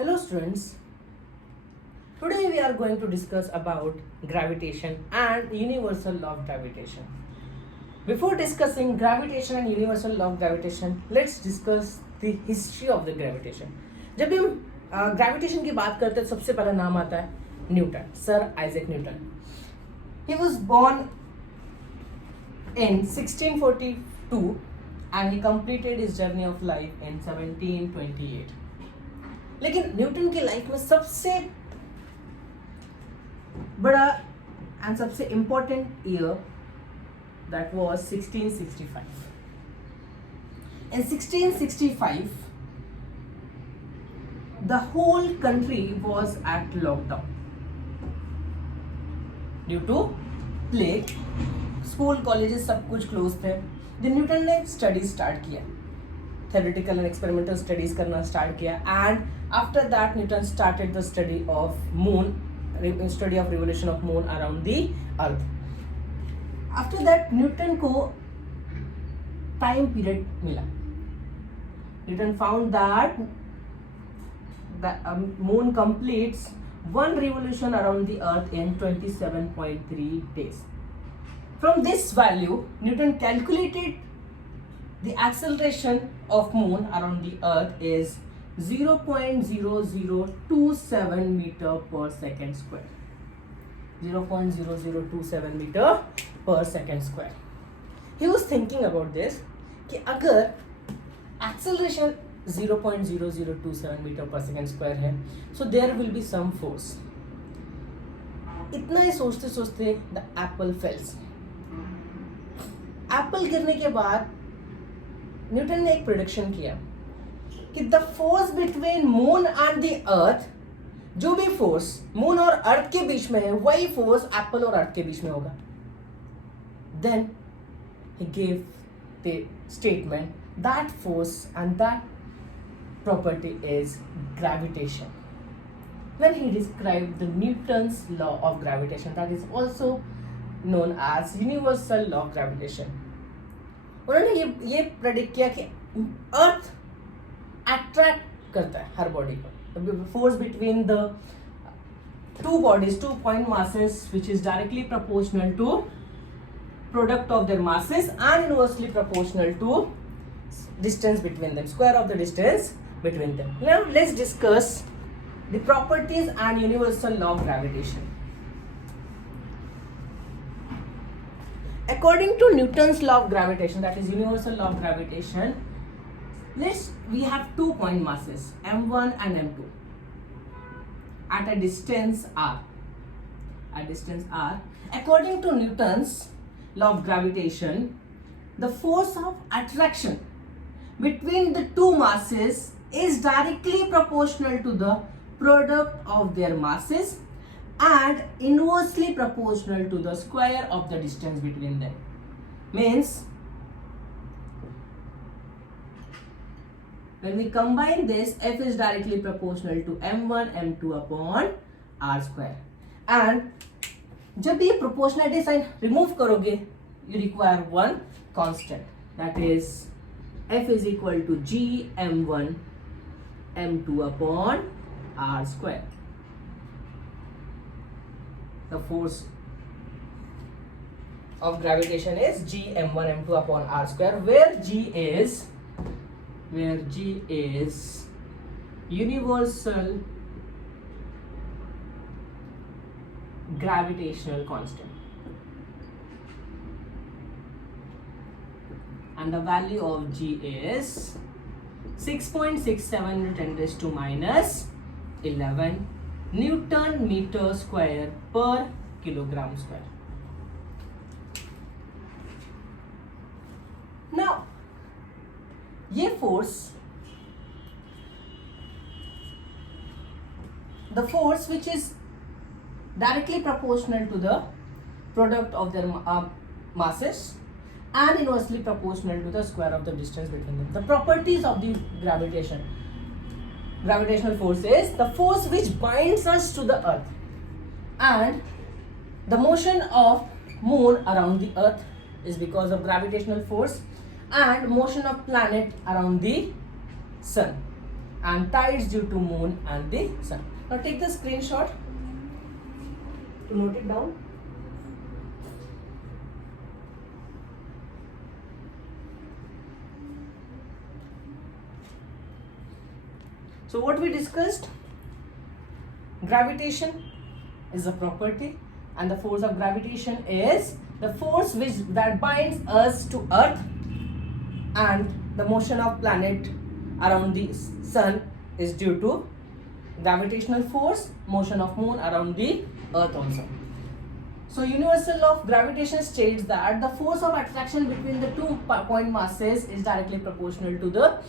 Hello students, today we are going to discuss about gravitation and universal law of gravitation. Before discussing gravitation and universal law of gravitation, let's discuss the history of the gravitation. जब भी हम gravitation की बात करते हैं तो सबसे पहला नाम आता है Newton, sir Isaac Newton. He was born in 1642 and he completed his journey of life in 1728. लेकिन न्यूटन की लाइफ में सबसे बड़ा एंड सबसे important year that was 1665. In 1665 the whole country was at lockdown due to plague. School colleges सब कुछ close थे. Newton ने स्टडी स्टार्ट किया, theoretical and experimental studies करना स्टार्ट किया, and after that Newton started the study of moon, study of revolution of moon around the earth. After that Newton को time period मिला. Newton found that the moon completes one revolution around the earth in 27.3 days. From this value Newton calculated the acceleration of moon around the earth is 0.0027 meter per second square. 0.0027 meter per second square. He was thinking about this कि अगर acceleration 0.0027 meter per second square है, so there will be some force. इतना ही सोचते सोचते the apple falls. Apple गिरने के बाद Newton ने एक प्रेडिक्शन किया कि the force between moon and the earth, जो भी फोर्स मून और अर्थ के बीच में है वही फोर्स एप्पल और अर्थ के बीच में होगा. Then he give the statement that force and that property is gravitation. When he described the Newton's law of gravitation, that is also known as universal law of gravitation. उन्होंने ये predict किया कि earth attract करता है हर body को. Force between the two bodies, 2 point masses, which is directly proportional to product of their masses and inversely proportional to distance between them, square of the distance between them. Now let's discuss the properties and universal law of gravitation. According to Newton's law of gravitation, that is universal law of gravitation, we have 2 point masses m1 and m2 at a distance r. According to Newton's law of gravitation, the force of attraction between the two masses is directly proportional to the product of their masses and inversely proportional to the square of the distance between them. Means when we combine this, F is directly proportional to m1 m2 upon r square. And जब ये proportionality sign remove करोगे, you require one constant, that is F is equal to g m1 m2 upon r square. The force of gravitation is g m1 m2 upon r square, where g is universal gravitational constant, and the value of g is 6.67 × 10⁻11 Newton meter square per kilogram square. Now ये force, the force which is directly proportional to the product of their masses and inversely proportional to the square of the distance between them. The properties of the gravitational force is the force which binds us to the earth, and the motion of moon around the earth is because of gravitational force, and motion of planet around the sun and tides due to moon and the sun. Now take the screenshot to note it down. So what we discussed, gravitation is a property, and the force of gravitation is the force that binds us to earth, and the motion of planet around the sun is due to gravitational force, motion of moon around the earth also. So universal law of gravitation states that the force of attraction between the two point masses is directly proportional to the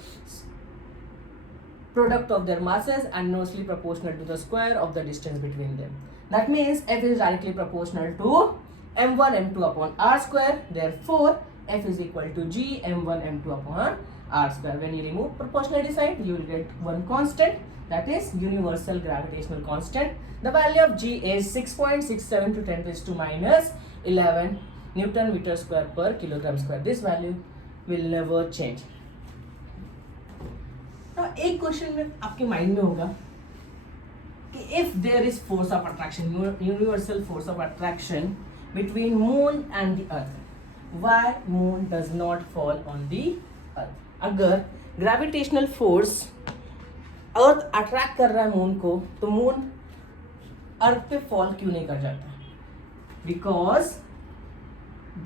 product of their masses and inversely proportional to the square of the distance between them. That means F is directly proportional to m1 m2 upon r square. Therefore F is equal to g m1 m2 upon r square. When you remove proportionality sign, you will get one constant, that is universal gravitational constant. The value of g is 6.67 to 10 raised to minus 11 Newton meter square per kilogram square. This value will never change. Now एक question में आपके mind में होगा कि if there is force of attraction, universal force of attraction between moon and the earth, why moon does not fall on the earth? अगर gravitational force earth attract कर रहा है मून को, तो मून अर्थ पे फॉल क्यों नहीं कर जाता? Because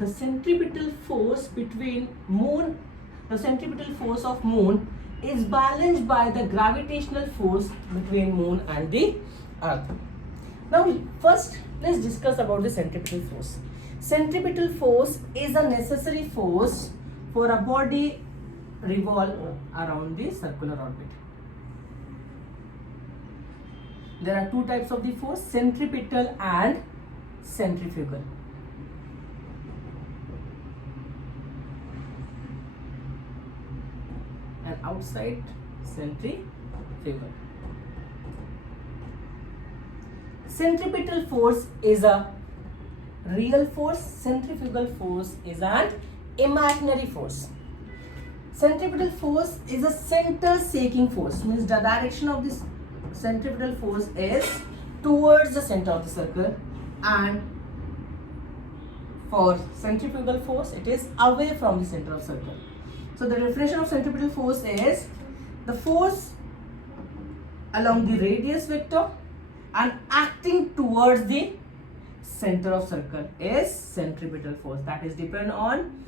the centripetal force between moon, the centripetal force of moon is balanced by the gravitational force between moon and the earth. Now first let's discuss about the centripetal force. Centripetal force is a necessary force for a body revolve around the circular orbit. There are two types of the force, centripetal and centrifugal. And outside centrifugal. Centripetal force is a real force, centrifugal force is an imaginary force. Centripetal force is a center shaking force, means the direction of this centripetal force is towards the center of the circle, and for centrifugal force it is away from the center of circle. So the definition of centripetal force is the force along the radius vector and acting towards the center of circle is centripetal force. That is depend on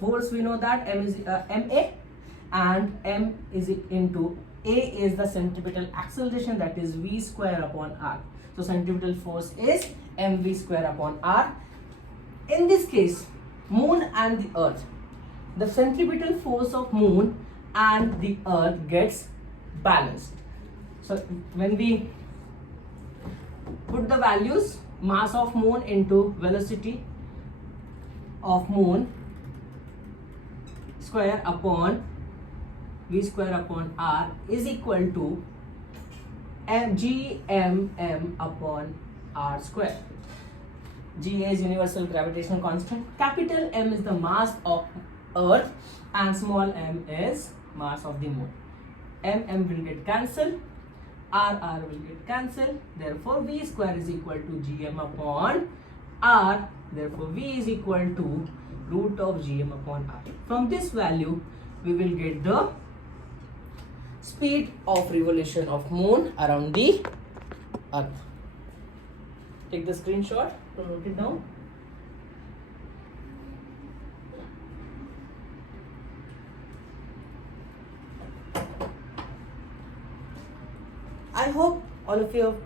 force. We know that M is ma, and M is into A is the centripetal acceleration, that is v square upon r. So centripetal force is mv square upon r. In this case, moon and the earth, the centripetal force of moon and the earth gets balanced. So when we put the values, mass of moon into velocity of moon square upon v square upon r is equal to gmm upon r square. G is universal gravitational constant, capital M is the mass of earth, and small m is mass of the moon. M will get cancelled, R will get cancelled, therefore v square is equal to gm upon r, therefore v is equal to root of gm upon r. From this value we will get the speed of revolution of moon around the earth. Take the screenshot to note it down. I hope all of you have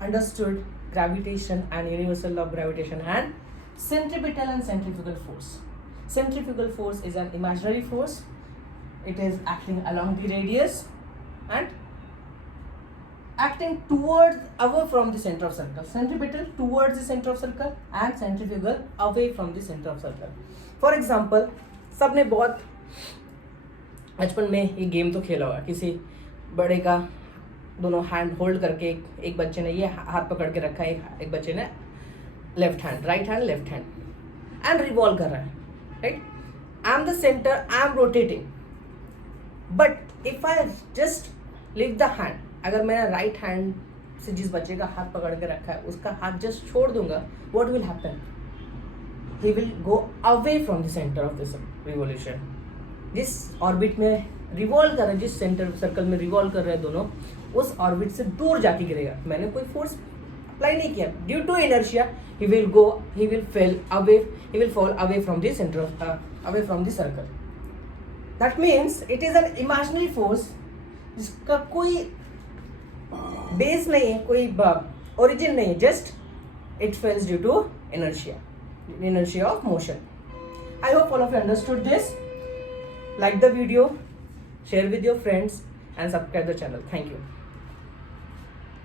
understood gravitation and universal law of gravitation and centripetal and centrifugal force. Centrifugal force is an imaginary force. It is acting along the radius and acting towards, away from the center of circle. Centripetal towards the center of circle and centrifugal away from the center of circle. For example, सबने बहुत बचपन में ये game तो खेला होगा, किसी बड़े का दोनों हैंड होल्ड करके एक बच्चे ने ये हाथ पकड़ के रखा है, एक बच्चे ने left hand, right hand left hand, and revolve कर रहा है, right. I am the centre, I am rotating, but if I just lift the hand, अगर मैंने राइट हैंड से जिस बच्चे का हाथ पकड़ के रखा है उसका हाथ जस्ट छोड़ दूंगा, what will happen? He will go away from the centre of this revolution. जिस ऑर्बिट में रिवॉल्व कर रहे हैं, जिस सेंटर सर्कल में रिवॉल्व कर रहे हैं दोनों, उस ऑर्बिट से दूर जाके गिरेगा. मैंने कोई फोर्स अप्लाई नहीं किया. Due to inertia he will fall away from the center of away from the circle. That means it is an imaginary force जिसका कोई बेस नहीं है, कोई ओरिजिन नहीं है, just it fails due to inertia of motion. I hope all of you understood this. Like the video, share with your friends and subscribe the channel. Thank you.